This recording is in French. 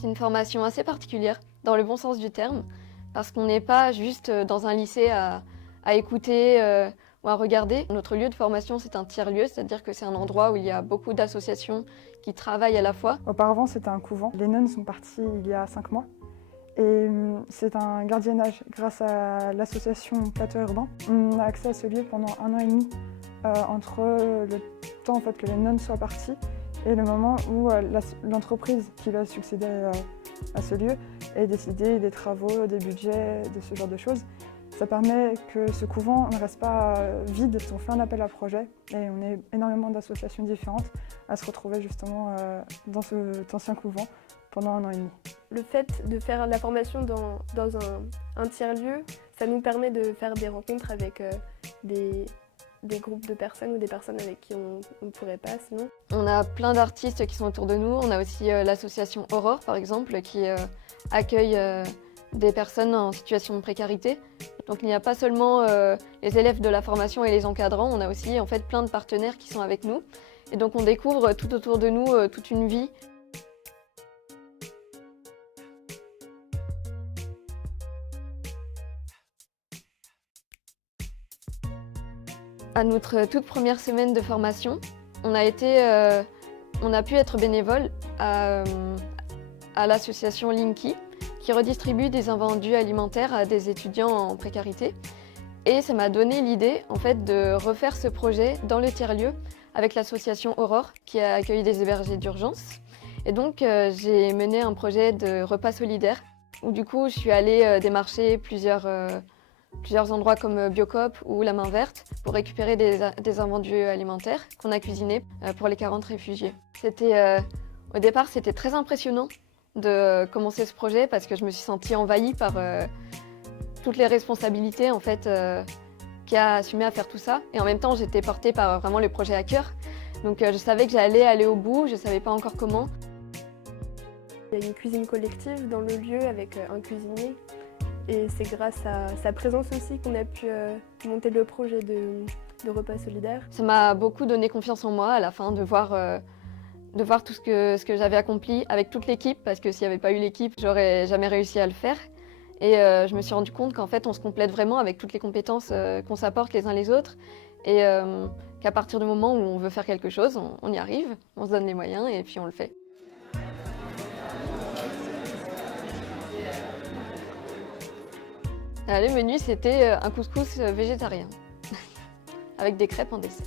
C'est une formation assez particulière, dans le bon sens du terme, parce qu'on n'est pas juste dans un lycée à écouter ou à regarder. Notre lieu de formation, c'est un tiers-lieu, c'est-à-dire que c'est un endroit où il y a beaucoup d'associations qui travaillent à la fois. Auparavant, c'était un couvent. Les nonnes sont parties il y a 5 mois. Et c'est un gardiennage grâce à l'association Plateau Urbain. On a accès à ce lieu pendant 1 an et demi, entre le temps en fait, que les nonnes soient parties et le moment où l'entreprise qui va succéder à ce lieu ait décidé des travaux, des budgets, de ce genre de choses. Ça permet que ce couvent ne reste pas vide, on fait un appel à projet et on est énormément d'associations différentes à se retrouver justement dans cet ancien couvent pendant 1 an et demi. Le fait de faire la formation dans un tiers-lieu, ça nous permet de faire des rencontres avec des groupes de personnes ou des personnes avec qui on ne pourrait pas sinon. On a plein d'artistes qui sont autour de nous. On a aussi l'association Aurore, par exemple, qui accueille des personnes en situation de précarité. Donc il n'y a pas seulement les élèves de la formation et les encadrants, on a aussi en fait plein de partenaires qui sont avec nous. Et donc on découvre tout autour de nous toute une vie. À notre toute première semaine de formation, on a pu être bénévole à l'association Linky, qui redistribue des invendus alimentaires à des étudiants en précarité. Et ça m'a donné l'idée en fait, de refaire ce projet dans le tiers-lieu avec l'association Aurore, qui a accueilli des hébergés d'urgence. Et donc j'ai mené un projet de repas solidaire, où du coup je suis allée démarcher plusieurs endroits comme Biocoop ou La Main Verte pour récupérer des invendus alimentaires qu'on a cuisinés pour les 40 réfugiés. Au départ, c'était très impressionnant de commencer ce projet parce que je me suis sentie envahie par toutes les responsabilités en fait, qu'il y a assumé à faire tout ça. Et en même temps, j'étais portée par vraiment le projet à cœur. Donc je savais que j'allais aller au bout, je ne savais pas encore comment. Il y a une cuisine collective dans le lieu avec un cuisinier. Et c'est grâce à sa présence aussi qu'on a pu monter le projet de repas solidaire. Ça m'a beaucoup donné confiance en moi à la fin de voir tout ce que j'avais accompli avec toute l'équipe, parce que s'il n'y avait pas eu l'équipe, j'aurais jamais réussi à le faire. Et je me suis rendu compte qu'en fait, on se complète vraiment avec toutes les compétences qu'on s'apporte les uns les autres. Et qu'à partir du moment où on veut faire quelque chose, on y arrive, on se donne les moyens et puis on le fait. Le menu, c'était un couscous végétarien, avec des crêpes en dessert.